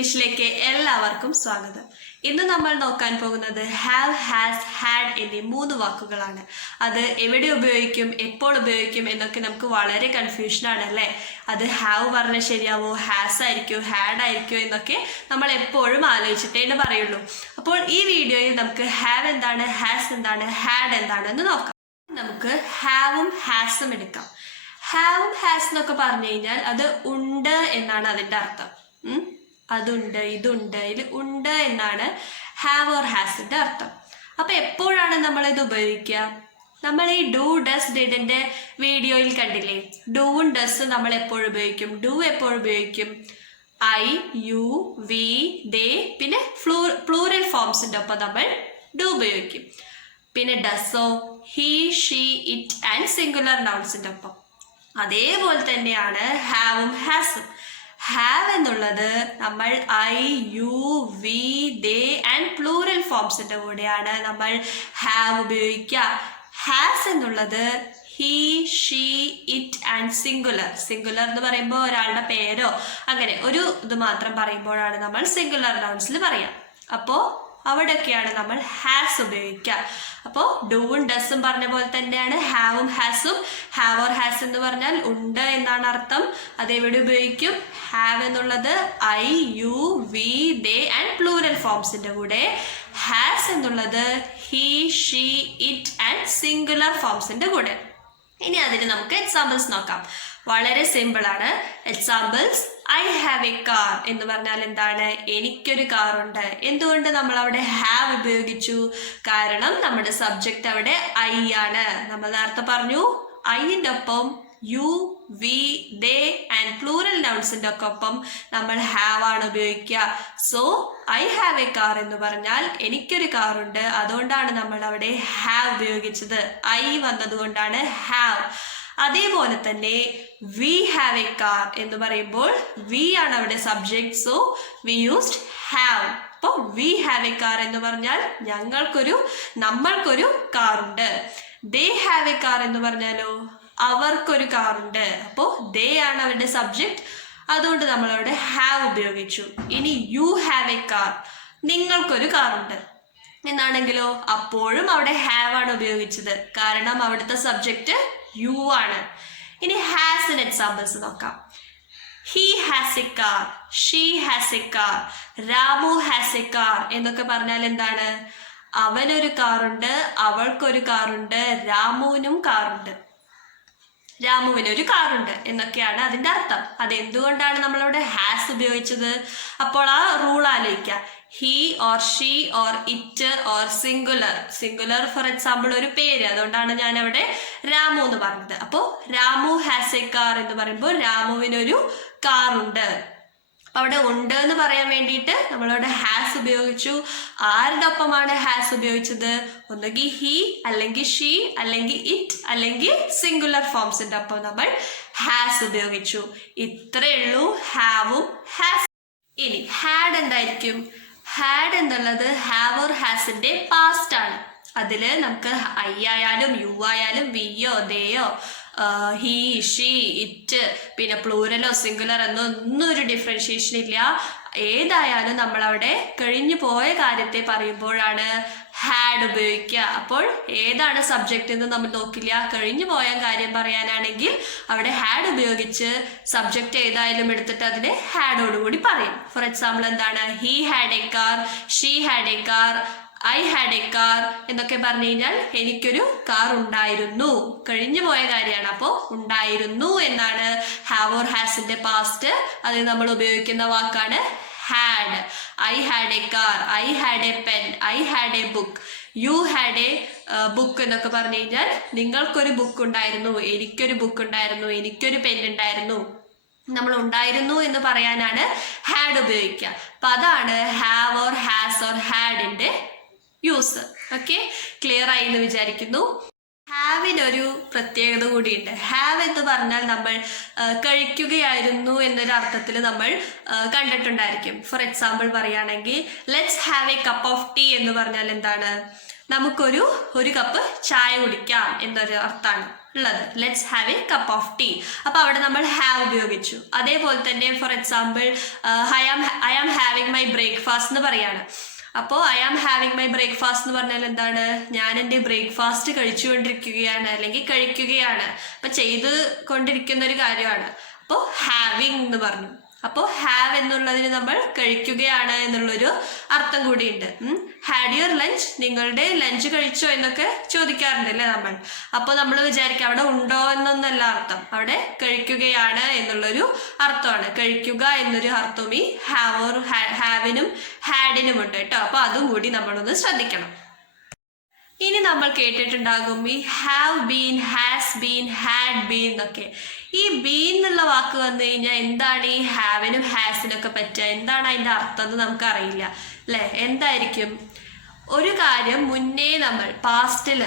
ഇംഗ്ലീഷിലേക്ക് എല്ലാവർക്കും സ്വാഗതം. ഇന്ന് നമ്മൾ നോക്കാൻ പോകുന്നത് ഹാവ്, ഹാസ്, ഹാഡ് എന്നീ 3 വാക്കുകളാണ്. അത് എവിടെ ഉപയോഗിക്കും, എപ്പോൾ ഉപയോഗിക്കും എന്നൊക്കെ നമുക്ക് വളരെ കൺഫ്യൂഷനാണ് അല്ലേ. അത് ഹാവ് പറഞ്ഞാൽ ശരിയാവോ, ഹാസ് ആയിരിക്കോ, ഹാഡ് ആയിരിക്കോ എന്നൊക്കെ നമ്മൾ എപ്പോഴും ആലോചിച്ചിട്ടേ പറയുള്ളൂ. അപ്പോൾ ഈ വീഡിയോയിൽ നമുക്ക് ഹാവ് എന്താണ്, ഹാസ് എന്താണ്, ഹാഡ് എന്താണെന്ന് നോക്കാം. നമുക്ക് ഹാവും ഹാസും എടുക്കാം. ഹാവും ഹാസ് എന്നൊക്കെ പറഞ്ഞു കഴിഞ്ഞാൽ അത് ഉണ്ട് എന്നാണ് അതിൻ്റെ അർത്ഥം. അതുണ്ട്, ഇതുണ്ട്, ഇതിൽ ഉണ്ട് എന്നാണ് ഹാവ് ഓർ ഹാസിന്റെ അർത്ഥം. അപ്പൊ എപ്പോഴാണ് നമ്മൾ ഇത് ഉപയോഗിക്കുക? നമ്മൾ ഈ ഡു, ഡസ്, ഡിഡിന്റെ വീഡിയോയിൽ കണ്ടില്ലേ, ഡൂവും ഡസ് നമ്മൾ എപ്പോഴും ഉപയോഗിക്കും. ഡു എപ്പോഴും ഉപയോഗിക്കും? ഐ, യു, വി, ദേ, പിന്നെ പ്ലൂറൽ ഫോംസിന്റെ ഒപ്പം നമ്മൾ ഡു ഉപയോഗിക്കും. പിന്നെ ഡസോ he, she, it and singular നൗൺസിന്റെ ഒപ്പം. അതേപോലെ തന്നെയാണ് ഹാവും ഹാസും. ഹാവ് എന്നുള്ളത് നമ്മൾ I, you, we, they and plural ഫോംസിന്റെ കൂടെയാണ് നമ്മൾ ഹാവ് ഉപയോഗിക്കുക. ഹാസ് എന്നുള്ളത് he, she, it and singular. Singular എന്ന് പറയുമ്പോൾ ഒരാളുടെ പേരോ അങ്ങനെ ഒരു ഇത് മാത്രം പറയുമ്പോഴാണ് നമ്മൾ സിംഗുലർ നൗൺസിൽ പറയാം. അപ്പോൾ അവിടെയൊക്കെയാണ് നമ്മൾ ഹാസ് ഉപയോഗിക്കുക. അപ്പോൾ ഡൂവും ഡസും പറഞ്ഞ പോലെ തന്നെയാണ് ഹാവും ഹാസും. ഹാവ് ഓർ ഹാസ് എന്ന് പറഞ്ഞാൽ ഉണ്ട് എന്നാണ് അർത്ഥം. അതെവിടെ ഉപയോഗിക്കും? ഹാവ് എന്നുള്ളത് I, you, we, they and plural ഫോംസിന്റെ കൂടെ. ഹാസ് എന്നുള്ളത് he, she, it and singular ഫോംസിന്റെ കൂടെ. ഇനി അതിന് നമുക്ക് എക്സാമ്പിൾസ് നോക്കാം. വളരെ സിമ്പിൾ ആണ്. Examples: I have a car എന്ന് പറഞ്ഞാൽ എന്താണ്? എനിക്കൊരു കാറുണ്ട്. എന്തുകൊണ്ട് നമ്മൾ അവിടെ ഹാവ് ഉപയോഗിച്ചു? കാരണം നമ്മുടെ സബ്ജക്റ്റ് അവിടെ ഐ ആണ്. നമ്മൾ നേരത്തെ പറഞ്ഞു ഐന്റെ ഒപ്പം you, we, they and plural നൗൺസിന്റെ ഒക്കെ ഒപ്പം നമ്മൾ ഹാവ് ആണ് ഉപയോഗിക്കുക. So I have a car എന്ന് പറഞ്ഞാൽ എനിക്കൊരു കാറുണ്ട്. അതുകൊണ്ടാണ് നമ്മൾ അവിടെ ഹാവ് ഉപയോഗിച്ചത്. ഐ വന്നതുകൊണ്ടാണ് ഹാവ്. അതേപോലെ തന്നെ വി ഹാവ് എ കാർ എന്ന് പറയുമ്പോൾ വി ആണ് അവിടെ subject. So we used have. അപ്പോൾ വി ഹാവ് എ കാർ എന്ന് പറഞ്ഞാൽ നമ്മൾക്കൊരു കാറുണ്ട്. ദേ ഹാവ് എ കാർ എന്ന് പറഞ്ഞാലോ അവർക്കൊരു കാറുണ്ട്. അപ്പോൾ ദേ ആണ് അവരുടെ സബ്ജക്ട്. അതുകൊണ്ട് നമ്മൾ അവിടെ ഹാവ് ഉപയോഗിച്ചു. ഇനി യു ഹാവ് എ കാർ, നിങ്ങൾക്കൊരു കാറുണ്ട് എന്നാണെങ്കിലോ അപ്പോഴും അവിടെ ഹാവ് ആണ് ഉപയോഗിച്ചത്. കാരണം അവിടുത്തെ സബ്ജക്റ്റ് യു ആണ്. ഇനി ഹാസിന് എക്സാമ്പിൾസ് നോക്കാം. He has A car, she has A car, Ramu has A car എന്നൊക്കെ പറഞ്ഞാൽ എന്താണ്? അവനൊരു കാറുണ്ട്, അവൾക്കൊരു കാറുണ്ട്, രാമുവിനും കാറുണ്ട്, രാമുവിനൊരു കാറുണ്ട് എന്നൊക്കെയാണ് അതിൻ്റെ അർത്ഥം. അതെന്തുകൊണ്ടാണ് നമ്മളവിടെ ഹാസ് ഉപയോഗിച്ചത്? അപ്പോൾ ആ റൂൾ ആലോചിക്കുക. He or she or it or singular for example ഒരു പേര്. അതുകൊണ്ടാണ് ഞാൻ അവിടെ രാമു എന്ന് പറഞ്ഞത്. അപ്പോൾ രാമു ഹാസ് എ കാർ എന്ന് പറയുമ്പോൾ രാമുവിനൊരു കാറുണ്ട്. അപ്പൊ അവിടെ ഉണ്ട് എന്ന് പറയാൻ വേണ്ടിയിട്ട് നമ്മളവിടെ ഹാസ് ഉപയോഗിച്ചു. ആരുടെ ഒപ്പമാണ് ഹാസ് ഉപയോഗിച്ചത്? ഒന്നുകിൽ ഹി, അല്ലെങ്കിൽ ഷീ, അല്ലെങ്കിൽ ഇറ്റ്, അല്ലെങ്കിൽ സിംഗുലർ ഫോംസിന്റെ ഒപ്പം നമ്മൾ ഹാസ് ഉപയോഗിച്ചു. ഇത്രയേ ഉള്ളൂ ഹാവും ഹാസ്. ഇനി ഹാഡ് എന്തായിരിക്കും? ഹാഡ് എന്നുള്ളത് ഹാവ് ഓർ ഹാസിന്റെ പാസ്റ്റ് ആണ്. അതിൽ നമുക്ക് ഐ ആയാലും യു ആയാലും വിയോ ദേയോ ഹി, ഷീ, ഇറ്റ്, പിന്നെ പ്ലൂറലോ സിംഗുലർ എന്നോ ഒന്നും ഒരു ഡിഫറൻഷിയേഷൻ ഇല്ല. ഏതായാലും നമ്മളവിടെ കഴിഞ്ഞു പോയ കാര്യത്തെ പറയുമ്പോഴാണ് ഹാഡ് ഉപയോഗിക്കുക. അപ്പോൾ ഏതാണ് സബ്ജക്റ്റ് എന്ന് നമ്മൾ നോക്കില്ല. കഴിഞ്ഞു പോയ കാര്യം പറയാനാണെങ്കിൽ അവിടെ ഹാഡ് ഉപയോഗിച്ച് സബ്ജക്റ്റ് ഏതായാലും എടുത്തിട്ട് അതിനെ ഹാഡോടുകൂടി പറയും. ഫോർ എക്സാമ്പിൾ എന്താണ്? He had A car, she had A car, I had A car എന്നൊക്കെ പറഞ്ഞു കഴിഞ്ഞാൽ എനിക്കൊരു കാർ ഉണ്ടായിരുന്നു. കഴിഞ്ഞു പോയ കാര്യമാണ്. അപ്പോൾ ഉണ്ടായിരുന്നു എന്നാണ് ഹാവ് ഓർ ഹാസിന്റെ പാസ്റ്റ്. അതിൽ നമ്മൾ ഉപയോഗിക്കുന്ന വാക്കാണ് had. I had A car, I had A pen, I had A book, you had A book എന്നൊക്കെ പറഞ്ഞു കഴിഞ്ഞാൽ നിങ്ങൾക്കൊരു ബുക്ക് ഉണ്ടായിരുന്നു, എനിക്കൊരു ബുക്ക് ഉണ്ടായിരുന്നു, എനിക്കൊരു പെൻ ഉണ്ടായിരുന്നു. നമ്മൾ ഉണ്ടായിരുന്നു എന്ന് പറയാനാണ് ഹാഡ് ഉപയോഗിക്കുക. അപ്പൊ അതാണ് ഹാവ് ഓർ ഹാസ് ഓർ ഹാഡിന്റെ യൂസ്. ഓക്കെ, ക്ലിയർ ആയി എന്ന് വിചാരിക്കുന്നു. ഹാവിനൊരു പ്രത്യേകത കൂടിയുണ്ട്. ഹാവ് എന്ന് പറഞ്ഞാൽ നമ്മൾ കഴിക്കുകയായിരുന്നു എന്നൊരു അർത്ഥത്തിൽ നമ്മൾ കണ്ടിട്ടുണ്ടായിരിക്കും. ഫോർ എക്സാമ്പിൾ പറയുകയാണെങ്കിൽ let's have a cup of tea എന്ന് പറഞ്ഞാൽ എന്താണ്? ഒരു കപ്പ് ചായ കുടിക്കാം എന്നൊരു അർത്ഥമാണ് ഉള്ളത്. Let's have a cup of tea. അപ്പൊ അവിടെ നമ്മൾ ഹാവ് ഉപയോഗിച്ചു. അതേപോലെ തന്നെ for example I am having my breakfast എന്ന് പറയാണ്. അപ്പോൾ I am having my breakfast എന്ന് പറഞ്ഞാൽ എന്താണ്? ഞാൻ എൻ്റെ ബ്രേക്ക്ഫാസ്റ്റ് കഴിച്ചുകൊണ്ടിരിക്കുകയാണ് അല്ലെങ്കിൽ കഴിക്കുകയാണ്. അപ്പൊ ചെയ്ത് കൊണ്ടിരിക്കുന്ന ഒരു കാര്യമാണ്. അപ്പോൾ ഹാവിങ് എന്ന് പറഞ്ഞു. അപ്പോൾ ഹാവ് എന്നുള്ളതിന് നമ്മൾ കഴിക്കുകയാണ് എന്നുള്ളൊരു അർത്ഥം കൂടിയുണ്ട്. ഹാഡ് യുവർ ലഞ്ച്, നിങ്ങളുടെ ലഞ്ച് കഴിച്ചോ എന്നൊക്കെ ചോദിക്കാറുണ്ടല്ലേ നമ്മൾ. അപ്പോൾ നമ്മൾ വിചാരിക്കുക അവിടെ ഉണ്ടോ എന്നൊന്നല്ല അർത്ഥം, അവിടെ കഴിക്കുകയാണ് എന്നുള്ളൊരു അർത്ഥമാണ്. കഴിക്കുക എന്നൊരു അർത്ഥവും ഈ ഹാവിനും ഹാഡിനും ഉണ്ട് കേട്ടോ. അപ്പോൾ അതും കൂടി നമ്മളൊന്ന് ശ്രദ്ധിക്കണം. ഇനി നമ്മൾ കേട്ടിട്ടുണ്ടാകും ഈ have been, has been, had been എന്നൊക്കെ. ഈ ബീൻ എന്നുള്ള വാക്ക് വന്നു കഴിഞ്ഞാൽ എന്താണ് ഈ ഹാവിനും ഹാസിനൊക്കെ പറ്റുക, എന്താണ് അതിൻ്റെ അർത്ഥം എന്ന് നമുക്കറിയില്ല അല്ലേ. എന്തായിരിക്കും? ഒരു കാര്യം മുന്നേ നമ്മൾ പാസ്റ്റിൽ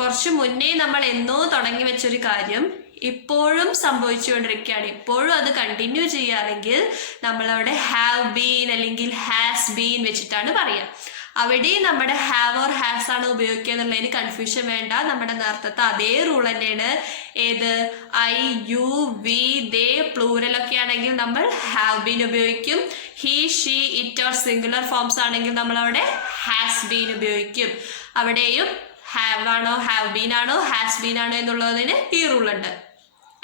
കുറച്ച് മുന്നേ നമ്മൾ എന്നോ തുടങ്ങി വെച്ചൊരു കാര്യം ഇപ്പോഴും സംഭവിച്ചുകൊണ്ടിരിക്കുകയാണ്, ഇപ്പോഴും അത് കണ്ടിന്യൂ ചെയ്യുകയാണെങ്കിൽ നമ്മളവിടെ ഹാവ് ബീൻ അല്ലെങ്കിൽ ഹാസ് ബീൻ വെച്ചിട്ടാണ് പറയുക. അവിടെ നമ്മുടെ ഹാവ് ഓർ ഹാസ് ആണ് ഉപയോഗിക്കുക എന്നുള്ളതിന് കൺഫ്യൂഷൻ വേണ്ട. നമ്മുടെ നേരത്തെ അതേ റൂൾ തന്നെയാണ്. ഏത്? ഐ, യു, വി, ദേ പ്ലൂറലൊക്കെ ആണെങ്കിൽ നമ്മൾ ഹാവ് ബീൻ ഉപയോഗിക്കും. He, she, it or singular forms ആണെങ്കിൽ നമ്മൾ അവിടെ ഹാസ് ബീൻ ഉപയോഗിക്കും. അവിടെയും ഹാവ് ആണോ ഹാവ് ബീൻ ആണോ ഹാസ് ബീൻ ആണോ എന്നുള്ളതിന് ഈ റൂൾ ഉണ്ട്.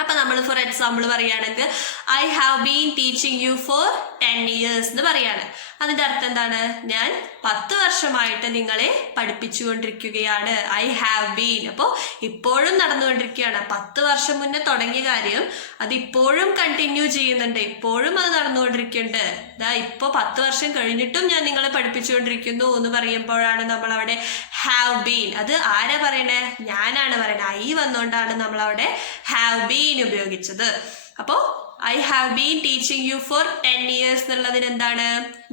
അപ്പൊ നമ്മൾ ഫോർ എക്സാമ്പിൾ പറയുകയാണെങ്കിൽ I have been teaching you for 10 years എന്ന് പറയാണ്. അതിന്റെ അർത്ഥം എന്താണ്? ഞാൻ 10 വർഷമായിട്ട് നിങ്ങളെ പഠിപ്പിച്ചുകൊണ്ടിരിക്കുകയാണ്. I have been. അപ്പോൾ ഇപ്പോഴും നടന്നുകൊണ്ടിരിക്കുകയാണ്. 10 വർഷം മുന്നേ തുടങ്ങിയ കാര്യം അത് ഇപ്പോഴും കണ്ടിന്യൂ ചെയ്യുന്നുണ്ട്, ഇപ്പോഴും അത് നടന്നുകൊണ്ടിരിക്കുന്നുണ്ട്. ഇപ്പോൾ 10 വർഷം കഴിഞ്ഞിട്ടും ഞാൻ നിങ്ങളെ പഠിപ്പിച്ചുകൊണ്ടിരിക്കുന്നു എന്ന് പറയുമ്പോഴാണ് നമ്മൾ അവിടെ ഹാവ് ബീൻ. അത് ആരാ പറയണേ? ഞാനാണ് പറയണേ. ഐ വന്നുകൊണ്ടാണ് നമ്മൾ അവിടെ ഹാവ് ബീൻ ഉപയോഗിച്ചത്. അപ്പോൾ I have been teaching you for 10 years എന്നുള്ളതിന് എന്താണ്?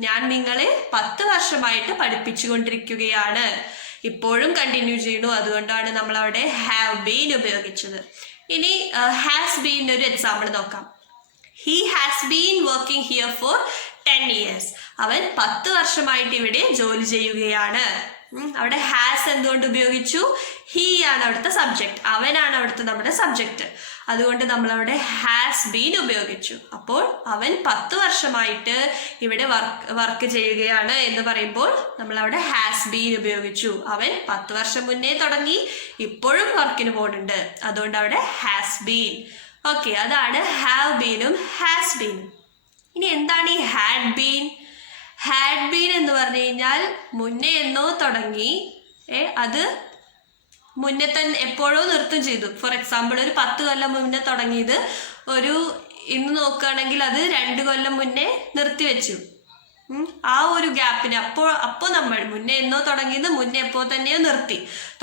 ഞാൻ നിങ്ങളെ 10 വർഷമായിട്ട് പഠിപ്പിച്ചുകൊണ്ടിരിക്കുകയാണ്, ഇപ്പോഴും കണ്ടിന്യൂ ചെയ്യുന്നു. അതുകൊണ്ടാണ് നമ്മൾ അവിടെ ഹാവ് ബീൻ ഉപയോഗിച്ചത്. ഇനി ഹാസ് ബീൻ ഒരു എക്സാമ്പിൾ നോക്കാം. He has been working here for 10 years. അവൻ 10 വർഷമായിട്ട് ഇവിടെ ജോലി ചെയ്യുകയാണ്. അവിടെ ഹാസ് എന്തുകൊണ്ട് ഉപയോഗിച്ചു? ഹി ആണ് അവിടുത്തെ സബ്ജക്റ്റ്, അവനാണ് അവിടുത്തെ നമ്മുടെ സബ്ജക്റ്റ്. അതുകൊണ്ട് നമ്മൾ അവിടെ ഹാസ് ബീൻ ഉപയോഗിച്ചു. അപ്പോൾ അവൻ 10 വർഷമായിട്ട് ഇവിടെ വർക്ക് ചെയ്യുകയാണ് എന്ന് പറയുമ്പോൾ നമ്മൾ അവിടെ ഹാസ് ബീൻ ഉപയോഗിച്ചു. അവൻ 10 വർഷം മുന്നേ തുടങ്ങി, ഇപ്പോഴും വർക്കിന് പോകുന്നുണ്ട്. അതുകൊണ്ട് അവിടെ ഹാസ് ബീൻ. ഓക്കെ, അതാണ് ഹാവ് ബീനും ഹാസ് ബീനും. ഇനി എന്താണ് ഈ ഹാഡ് ബീൻ? ഹാഡ് ബീൻ എന്ന് പറഞ്ഞു കഴിഞ്ഞാൽ മുന്നേ എന്നോ തുടങ്ങി, അത് മുന്നേ തന്നെ എപ്പോഴോ നിർത്തും ചെയ്തു. ഫോർ എക്സാമ്പിൾ ഒരു 10 കൊല്ലം മുന്നേ തുടങ്ങിയത് ഇന്ന് നോക്കുകയാണെങ്കിൽ അത് 2 കൊല്ലം മുന്നേ നിർത്തിവെച്ചു. ആ ഒരു ഗ്യാപ്പിന് അപ്പോൾ നമ്മൾ മുന്നേ എന്നോ തുടങ്ങിയത് മുന്നേ എപ്പോൾ തന്നെയോ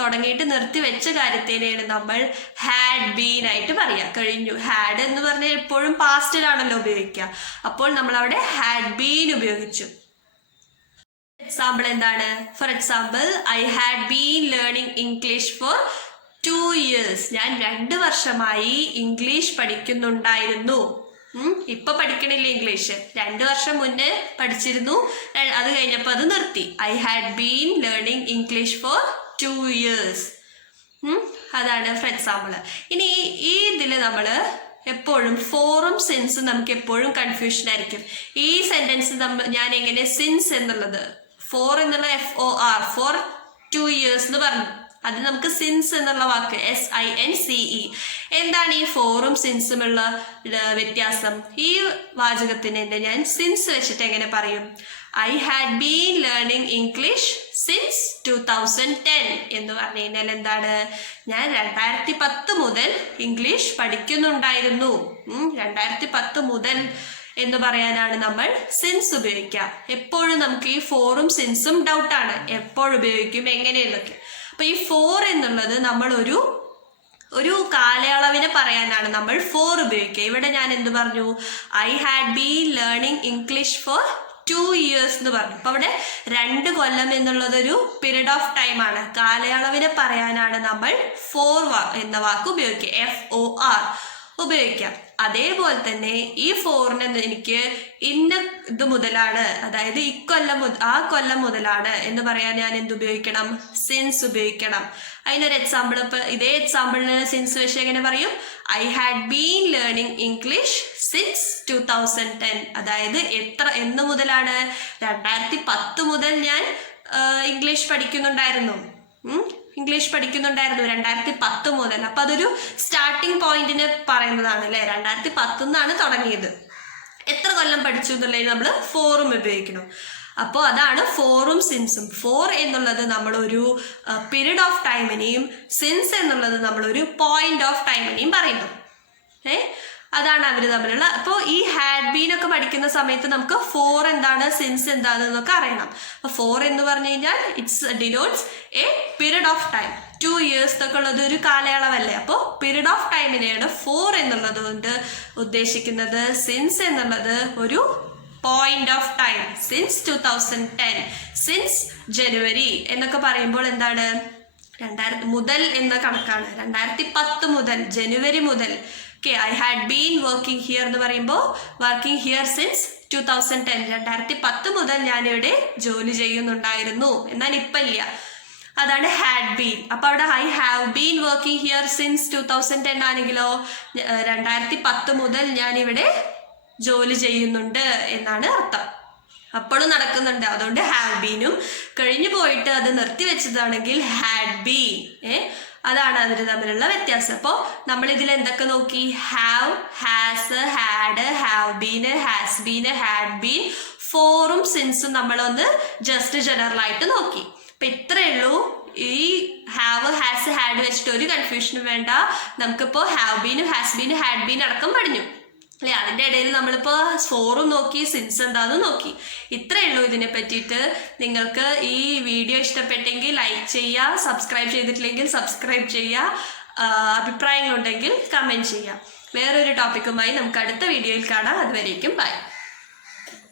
തുടങ്ങിയിട്ട് നിർത്തി വെച്ച കാര്യത്തിനെയാണ് നമ്മൾ ഹാഡ് ബീൻ ആയിട്ട് പറയുക. കഴിഞ്ഞു. ഹാഡ് എന്ന് പറഞ്ഞാൽ എപ്പോഴും പാസ്റ്റിലാണല്ലോ ഉപയോഗിക്കുക. അപ്പോൾ നമ്മൾ അവിടെ ഹാഡ് ബീൻ ഉപയോഗിച്ചു. എക്സാമ്പിൾ എന്താണ്? Four example I had been learning English for 2 years. ഞാൻ 2 വർഷമായി ഇംഗ്ലീഷ് പഠിക്കുന്നുണ്ടായിരുന്നു. ഇപ്പൊ പഠിക്കണില്ല ഇംഗ്ലീഷ്, 2 വർഷം മുന്നേ പഠിച്ചിരുന്നു, അത് കഴിഞ്ഞപ്പോൾ അത് നിർത്തി. I had been learning English for 2 years. അതാണ് ഫോർ എക്സാമ്പിൾ. ഇനി ഈ ഇതിൽ നമ്മൾ എപ്പോഴും ഫോറും സിൻസും നമുക്ക് എപ്പോഴും കൺഫ്യൂഷൻ ആയിരിക്കും. ഈ സെന്റൻസ് ഞാൻ എങ്ങനെ സിൻസ് എന്നുള്ളത് ഫോർ എന്നുള്ള FOR ഫോർ 2 years എന്ന് പറഞ്ഞു, അത് നമുക്ക് സിൻസ് എന്നുള്ള വാക്ക് SINCE. എന്താണ് ഈ ഫോറും സിൻസുമുള്ള വ്യത്യാസം? ഈ വാചകത്തിന് ഞാൻ സിൻസ് വെച്ചിട്ട് എങ്ങനെ പറയും? I had been learning English since 2010 എന്ന് പറഞ്ഞു കഴിഞ്ഞാൽ എന്താണ്? ഞാൻ 2010 മുതൽ ഇംഗ്ലീഷ് പഠിക്കുന്നുണ്ടായിരുന്നു. 2010 മുതൽ എന്ന് പറയാനാണ് നമ്മൾ സിൻസ് ഉപയോഗിക്കുക. എപ്പോഴും നമുക്ക് ഈ ഫോറും സിൻസും ഡൗട്ടാണ്, എപ്പോഴുപയോഗിക്കും എങ്ങനെയെന്നൊക്കെ. അപ്പൊ ഈ ഫോർ എന്നുള്ളത് നമ്മൾ ഒരു കാലയളവിനെ പറയാനാണ് നമ്മൾ ഫോർ ഉപയോഗിക്കുക. ഇവിടെ ഞാൻ എന്ത് പറഞ്ഞു? I had been learning English for 2 years എന്ന് പറഞ്ഞു. അപ്പൊ അവിടെ 2 കൊല്ലം എന്നുള്ളതൊരു പീരീഡ് ഓഫ് ടൈം ആണ്. കാലയളവിനെ പറയാനാണ് നമ്മൾ ഫോർ എന്ന വാക്ക് ഉപയോഗിക്കുക. FOR. ഉപയോഗിക്കാം. അതേപോലെ തന്നെ ഈ ഫോറിന് എനിക്ക് ഇന്ന ഇത് മുതലാണ്, അതായത് ആ കൊല്ലം മുതലാണ് എന്ന് പറയാൻ ഞാൻ എന്ത് ഉപയോഗിക്കണം? സിൻസ് ഉപയോഗിക്കണം. അതിനൊരു എക്സാമ്പിൾ, ഇപ്പൊ ഇതേ എക്സാമ്പിളിന് സിൻസ് വെച്ച് എങ്ങനെ പറയും? I had been learning English since 2010. അതായത് എന്ന് മുതലാണ്? 2010 മുതൽ ഞാൻ ഇംഗ്ലീഷ് പഠിക്കുന്നുണ്ടായിരുന്നു. 2010 മുതൽ. അപ്പൊ അതൊരു സ്റ്റാർട്ടിങ് പോയിന്റിന് പറയുന്നതാണ് അല്ലെ. 2010 എന്നാണ് തുടങ്ങിയത്. എത്ര കൊല്ലം പഠിച്ചു എന്നുള്ളതിന് നമ്മൾ ഫോറും ഉപയോഗിക്കണം. അപ്പോൾ അതാണ് ഫോറും സിൻസും. ഫോർ എന്നുള്ളത് നമ്മളൊരു പീരീഡ് ഓഫ് ടൈമിനെയും സിൻസ് എന്നുള്ളത് നമ്മളൊരു പോയിന്റ് ഓഫ് ടൈമിനെയും പറയുന്നു. അതാണ് അവർ തമ്മിലുള്ള. അപ്പോൾ ഈ ഹാഡ് ബീൻ ഒക്കെ പഠിക്കുന്ന സമയത്ത് നമുക്ക് ഫോർ എന്താണ്, സിൻസ് എന്താണെന്നൊക്കെ അറിയണം. അപ്പോൾ ഫോർ എന്ന് പറഞ്ഞു കഴിഞ്ഞാൽ it's denotes A period of time. 2 years എന്നൊക്കെ ഉള്ളത് ഒരു കാലയളവല്ലേ. അപ്പോൾ പീരീഡ് ഓഫ് ടൈമിനെയാണ് ഫോർ എന്നുള്ളത് കൊണ്ട് ഉദ്ദേശിക്കുന്നത്. സിൻസ് എന്നുള്ളത് ഒരു point of time. Since 2010, since ജനുവരി എന്നൊക്കെ പറയുമ്പോൾ എന്താണ്? 2000 മുതൽ എന്ന കണക്കാണ്. 2010 മുതൽ, ജനുവരി മുതൽ. I had been working here എന്ന് പറയുമ്പോൾ വർക്കിംഗ് ഹിയർ സിൻസ് 2010, 2010 മുതൽ ഞാനിവിടെ ജോലി ചെയ്യുന്നുണ്ടായിരുന്നു, എന്നാൽ ഇപ്പം ഇല്ല. അതാണ് ഹാഡ് ബീൻ. അപ്പൊ അവിടെ I have been working here since 2010 ആണെങ്കിലോ 2010 മുതൽ ഞാനിവിടെ ജോലി ചെയ്യുന്നുണ്ട് എന്നാണ് അർത്ഥം. അപ്പോഴും നടക്കുന്നുണ്ട്. അതുകൊണ്ട് ഹാവ് ബീനും കഴിഞ്ഞു പോയിട്ട് അത് നിർത്തിവെച്ചതാണെങ്കിൽ ഹാഡ് ബീൻ. അതാണ് അതിൽ തമ്മിലുള്ള വ്യത്യാസം. അപ്പോൾ നമ്മൾ ഇതിൽ എന്തൊക്കെ നോക്കി? Have, has, had, have been, has been, had been. ഫോറും സിൻസും നമ്മളൊന്ന് ജസ്റ്റ് ജനറൽ ആയിട്ട് നോക്കി. അപ്പൊ ഇത്രയേ ഉള്ളൂ. ഈ ഹാവ്, ഹാസ്, ഹാഡ് വെച്ചിട്ട് ഒരു കൺഫ്യൂഷനും വേണ്ട. നമുക്കിപ്പോൾ ഹാവ് ബീനും ഹാസ് ബീനും ഹാഡ് ബീൻ അടക്കം പഠിഞ്ഞു അല്ലെ. അതിൻ്റെ ഇടയിൽ നമ്മളിപ്പോൾ ഫോറും നോക്കി, സിൻസ് എന്താന്ന് നോക്കി. ഇത്രയേ ഉള്ളൂ ഇതിനെ പറ്റിയിട്ട്. നിങ്ങൾക്ക് ഈ വീഡിയോ ഇഷ്ടപ്പെട്ടെങ്കിൽ ലൈക്ക് ചെയ്യുക, സബ്സ്ക്രൈബ് ചെയ്തിട്ടില്ലെങ്കിൽ സബ്സ്ക്രൈബ് ചെയ്യുക, അഭിപ്രായങ്ങളുണ്ടെങ്കിൽ കമൻറ്റ് ചെയ്യുക. വേറൊരു ടോപ്പിക്കുമായി നമുക്ക് അടുത്ത വീഡിയോയിൽ കാണാം. അതുവരേക്കും ബൈ.